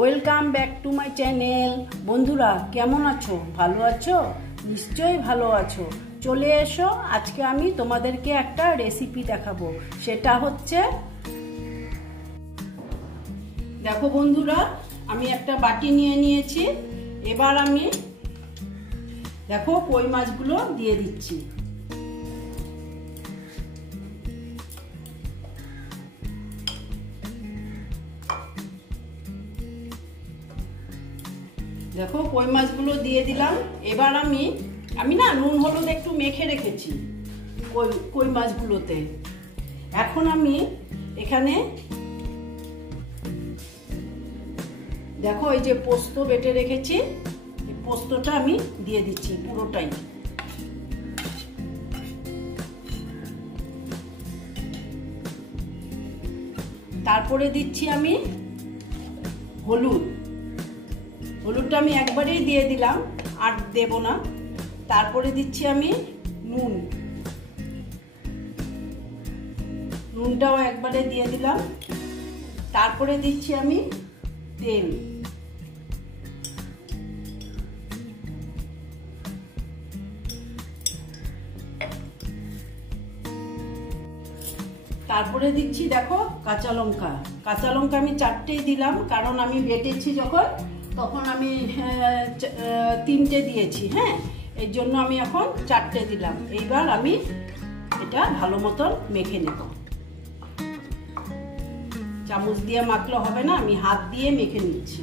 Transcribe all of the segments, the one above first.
Welcome back to my channel. বন্ধুরা কেমন আছো? ভালো আছো? নিশ্চয়ই ভালো আছো। চলে এসো, আজকে আমি তোমাদেরকে একটা রেসিপি দেখাবো। সেটা হচ্ছে, দেখো বন্ধুরা, আমি একটা বাটি নিয়ে নিয়েছি। এবার আমি দেখো কই মাছগুলো দিয়ে দিচ্ছি। দেখো কই মাছগুলো দিয়ে দিলাম। এবার আমি না নুন হলুদ একটু মেখে রেখেছি কই মাছগুলোতে। এখন আমি এখানে দেখো এই যে পোস্ত বেটে রেখেছি, এই পোস্তটা আমি দিয়ে দিচ্ছি পুরোটাই। তারপরে দিচ্ছি আমি হলুদটা আমি একবারেই দিয়ে দিলাম, আর দেব না। তারপরে দিচ্ছি আমি নুনটাও একবারে দিয়ে দিলাম। তারপরে দিচ্ছি আমি তেল। তারপরে দিচ্ছি দেখো কাঁচা লঙ্কা আমি 4টেই দিলাম, কারণ আমি বেটেছি তখন আমি 3টে দিয়েছি। হ্যাঁ, এর জন্য আমি এখন 4টে দিলাম। এইবার আমি এটা ভালো মতন মেখে নেব। চামচ দিয়ে মাখলে হবে না, আমি হাত দিয়ে মেখে নিচ্ছি।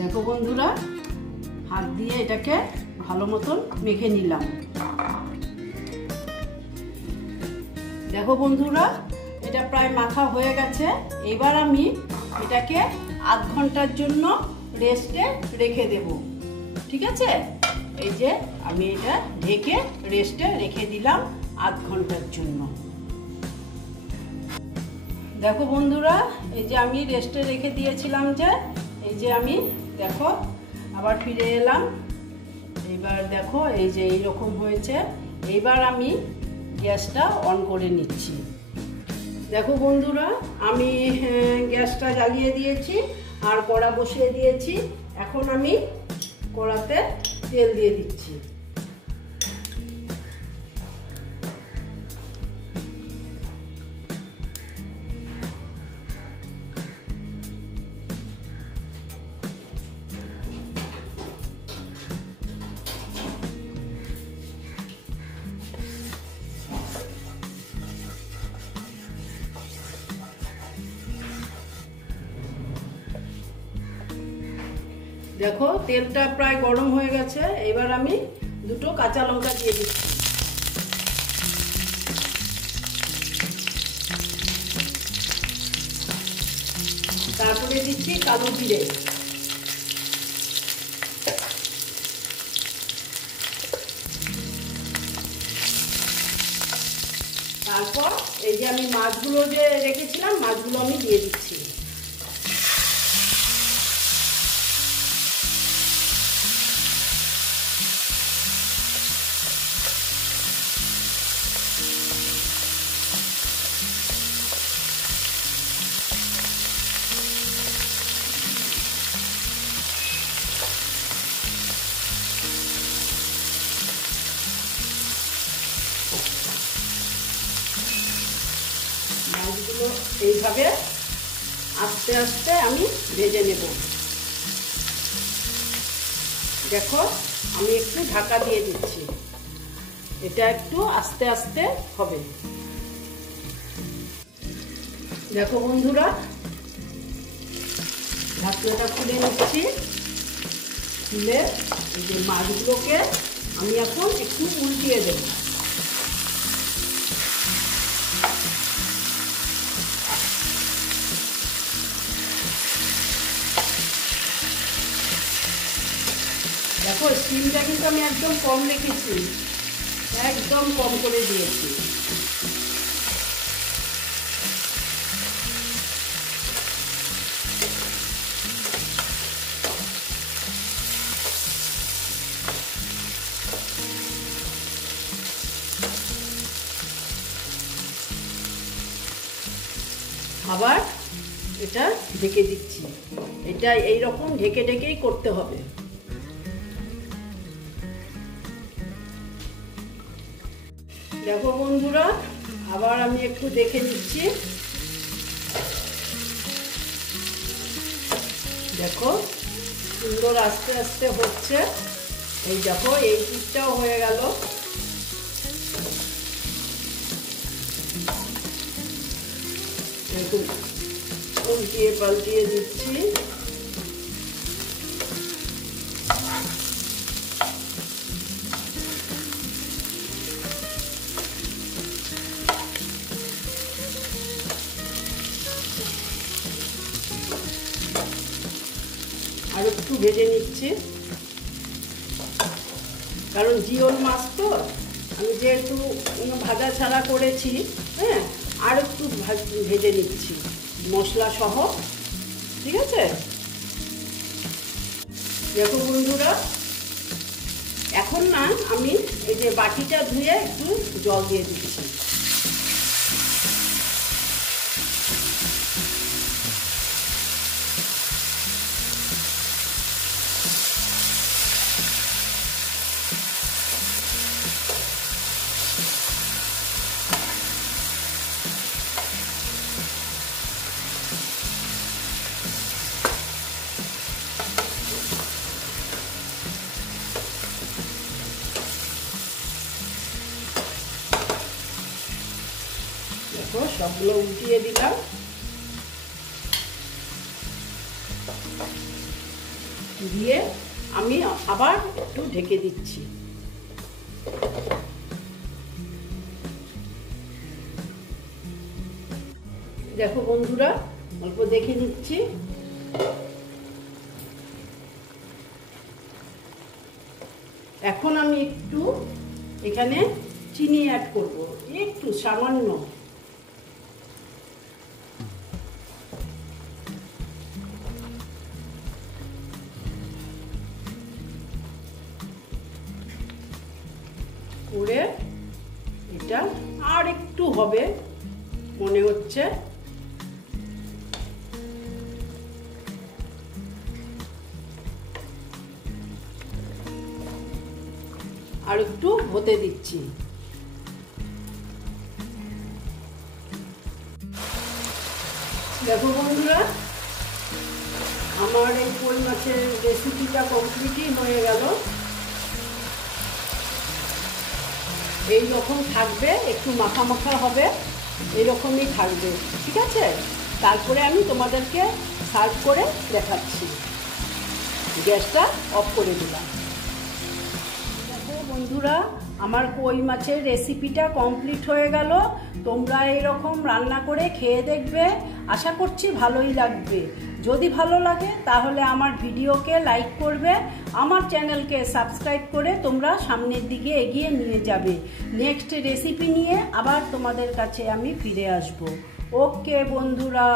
দেখো বন্ধুরা, হাত দিয়ে এটাকে ভালো মতন মেখে নিলাম। দেখো বন্ধুরা, এটা প্রায় মাখা হয়ে গেছে। এবার আমি এটাকে আধ ঘন্টার জন্য রেস্টে রেখে দেব। ঠিক আছে, এই যে আমি এটা ঢেকে রেস্টে রেখে দিলাম আধ ঘন্টার জন্য। দেখো বন্ধুরা, এই যে আমি রেস্টে রেখে দিয়েছিলাম, এই যে আমি দেখো আবার ফিরে এলাম। এবার দেখো এই যে এইরকম হয়েছে। এইবার আমি গ্যাসটা অন করে নিচ্ছি। দেখো বন্ধুরা, আমি গ্যাসটা জ্বালিয়ে দিয়েছি আর কড়া বসিয়ে দিয়েছি। এখন আমি কড়াতে তেল দিয়ে দিচ্ছি। দেখো তেলটা প্রায় গরম হয়ে গেছে। এবার আমি 2টো কাঁচা লঙ্কা দিয়ে দিচ্ছি। তারপরে দিচ্ছি কালো জিরে। তারপর এই যে আমি মাছগুলো যে রেখেছিলাম, মাছগুলো আমি দিয়ে দিচ্ছি। মাছগুলো এইভাবে আস্তে আস্তে আমি ভেজে নেব। দেখো আমি একটু ঢাকা দিয়ে দিচ্ছি, এটা একটু আস্তে আস্তে হবে। দেখো বন্ধুরা, ঢাকনাটা খুলে নিচ্ছি। খুলে এই যে মাছগুলোকে আমি এখন একটু উল্টিয়ে দেব। দেখো স্টিমটা কিন্তু আমি একদম কম রেখেছি, একদম কম করে দিয়েছি। আবার এটা ঢেকে দিচ্ছি। এটা এইরকম ঢেকে ঢেকেই করতে হবে। দেখো বন্ধুরা, আবার আমি একটু দেখে নিচ্ছি। দেখো সুন্দর আস্তে আস্তে হচ্ছে। এই দেখো এই পিঠটাও হয়ে গেল। একটু উল্টিয়ে পাল্টিয়ে দিচ্ছি। আর একটু ভেজে নিচ্ছি, কারণ জিওল মাছ তো আমি যেহেতু ভাজা ছাড়া করেছি, হ্যাঁ, আর একটু ভেজে নিচ্ছি মশলা সহ। ঠিক আছে, দেখো বন্ধুরা, এখন না আমি এই যে বাটিটা ধুয়ে একটু জল দিয়ে দিচ্ছি। দেখো সবগুলো উল্টিয়ে দিলাম। দিয়ে আমি আবার একটু ঢেকে দিচ্ছি। দেখো বন্ধুরা, অল্প দেখে নিচ্ছি। এখন আমি একটু এখানে চিনি অ্যাড করব, একটু সামান্য। করে এটা আর একটু হবে মনে হচ্ছে। আর একটু হতে দিচ্ছি। দেখো বন্ধুরা, আমার এই কই মাছের রেসিপিটা কমপ্লিটই হয়ে গেল। এই রকম থাকবে, একটু মাখা মাখা হবে, এরকমই থাকবে। ঠিক আছে, তারপরে আমি তোমাদেরকে সার্ভ করে দেখাচ্ছি। গ্যাসটা অফ করে দিলাম। দেখো বন্ধুরা, আমার কই মাছের রেসিপিটা কমপ্লিট হয়ে গেল। তোমরা এরকম রান্না করে খেয়ে দেখবে, আশা করছি ভালোই লাগবে। যদি ভালো লাগে তাহলে আমার ভিডিওকে লাইক করবে, আমার চ্যানেলকে সাবস্ক্রাইব করে তোমরা সামনের দিকে এগিয়ে নিয়ে যাবে। নেক্সট রেসিপি নিয়ে আবার তোমাদের কাছে আমি ফিরে আসব। ওকে বন্ধুরা।